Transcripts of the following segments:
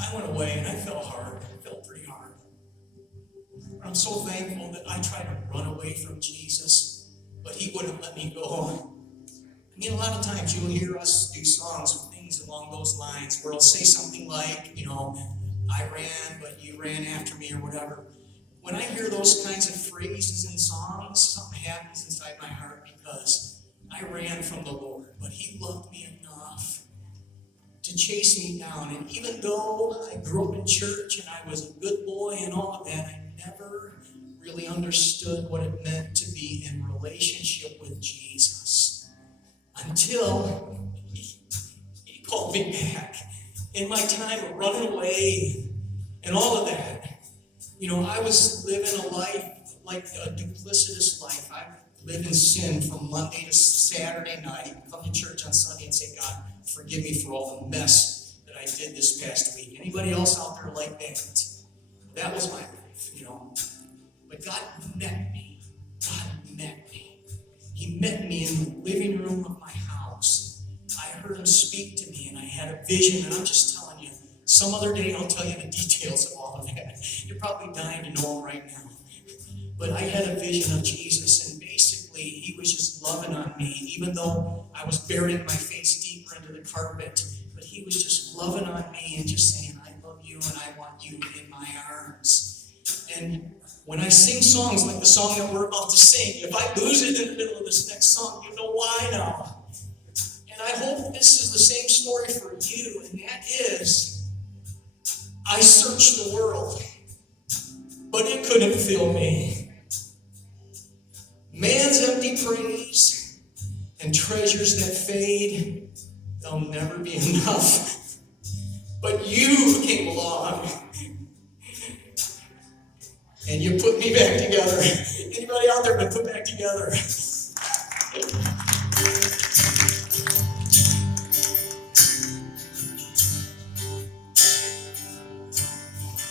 I went away and I fell hard. I fell pretty hard. But I'm so thankful that I tried to run away from Jesus, but he wouldn't let me go. I mean, a lot of times you'll hear us do songs or things along those lines where it'll say something like, I ran, but you ran after me or whatever. When I hear those kinds of phrases in songs, something happens inside my heart because I ran from the Lord, but he loved me enough to chase me down. And even though I grew up in church and I was a good boy and all of that, I never really understood what it meant to be in relationship with Jesus until he called me back. In my time of running away and all of that, I was living a life like a duplicitous life. I lived in sin from Monday to Saturday night, come to church on Sunday and say, God, forgive me for all the mess that I did this past week. Anybody else out there like that? That was my life, But God met me. God met me. He met me in the living room of my house. I heard him speak to me, and I had a vision, and I'm just telling you, some other day I'll tell you the details of all of that. You're probably dying to know him right now. But I had a vision of Jesus, and basically he was just loving on me, even though I was burying my face deeper into the carpet. But he was just loving on me and just saying, I love you and I want you in my arms. And when I sing songs like the song that we're about to sing, if I lose it in the middle of this next song, you know why now. And I hope this is the same story for you, and that is, I searched the world, but it couldn't fill me. Man's empty praise and treasures that fade, they'll never be enough. But you came along and you put me back together. Anybody out there been put back together?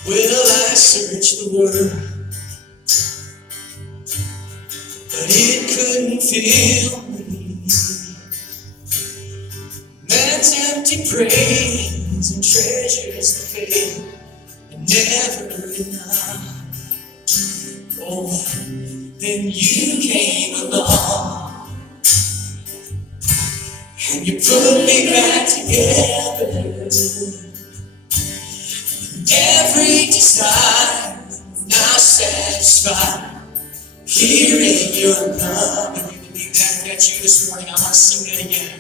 Well, I searched the world, but it couldn't fill me. Man's empty praise and treasures that fade are never enough. Oh, then you came along and you put me back together. Every desire now satisfied here in your love. And you believe that? If that's you this morning, I want to sing that again.